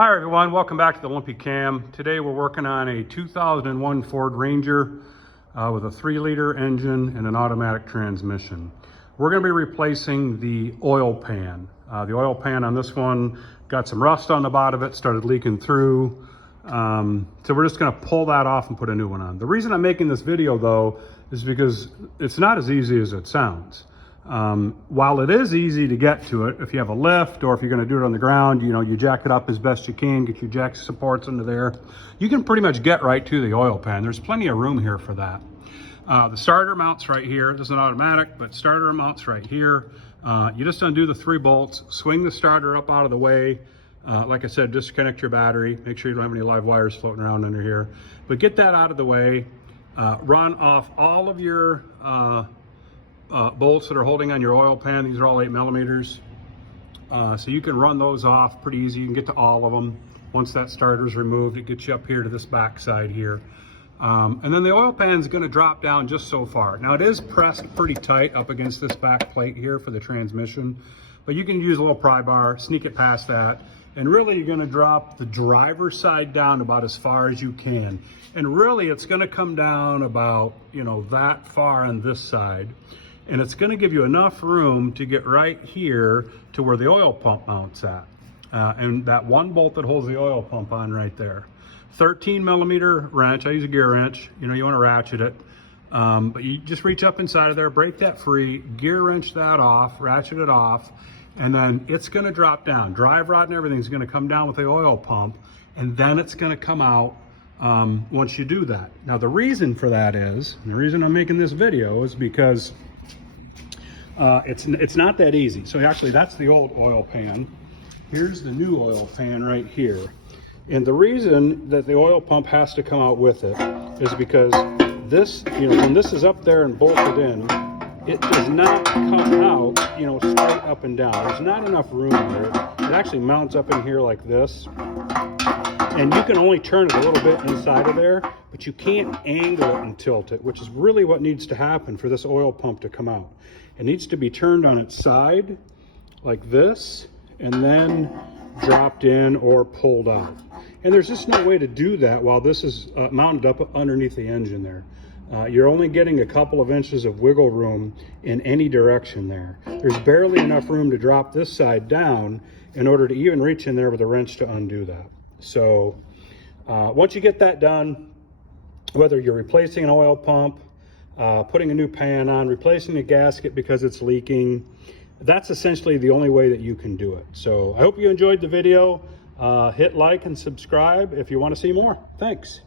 Hi everyone, welcome back to the Lumpy Cam. Today we're working on a 2001 Ford Ranger with a 3-liter engine and an automatic transmission. We're going to be replacing the oil pan. The oil pan on this one got some rust on the bottom of it, started leaking through. So we're just going to pull that off and put a new one on. The reason I'm making this video though is because it's not as easy as it sounds. While it is easy to get to it, if you have a lift or if you're going to do it on the ground, you jack it up as best you can, get your jack supports into there. You can pretty much get right to the oil pan. There's plenty of room here for that. The starter mounts right here. This is an automatic, but starter mounts right here. You just undo the 3 bolts, swing the starter up out of the way. Like I said, disconnect your battery. Make sure you don't have any live wires floating around under here. But get that out of the way. Run off all of your bolts that are holding on your oil pan. These are all 8 millimeters. So you can run those off pretty easy. You can get to all of them. Once that starter is removed, it gets you up here to this back side here. And then the oil pan is going to drop down just so far. Now it is pressed pretty tight up against this back plate here for the transmission, but you can use a little pry bar, sneak it past that. And really you're going to drop the driver's side down about as far as you can. And really it's going to come down about, that far on this side. And it's going to give you enough room to get right here to where the oil pump mounts at. And that 1 bolt that holds the oil pump on right there. 13 millimeter wrench. I use a gear wrench. You want to ratchet it. But you just reach up inside of there, break that free, gear wrench that off, ratchet it off, and then it's going to drop down. Drive rod and everything's going to come down with the oil pump, and then it's going to come out once you do that. Now the reason for that is, and the reason I'm making this video is because it's not that easy. So actually that's the old oil pan. Here's the new oil pan right here. And the reason that the oil pump has to come out with it is because this, when this is up there and bolted in, it does not come out, straight up and down. There's not enough room there. It actually mounts up in here like this. And you can only turn it a little bit inside of there, but you can't angle it and tilt it, which is really what needs to happen for this oil pump to come out. It needs to be turned on its side like this, and then dropped in or pulled out. And there's just no way to do that while this is mounted up underneath the engine there. You're only getting a couple of inches of wiggle room in any direction there. There's barely enough room to drop this side down in order to even reach in there with a wrench to undo that. So once you get that done, whether you're replacing an oil pump, putting a new pan on, replacing a gasket because it's leaking, that's essentially the only way that you can do it. So I hope you enjoyed the video. Hit like and subscribe if you want to see more. Thanks.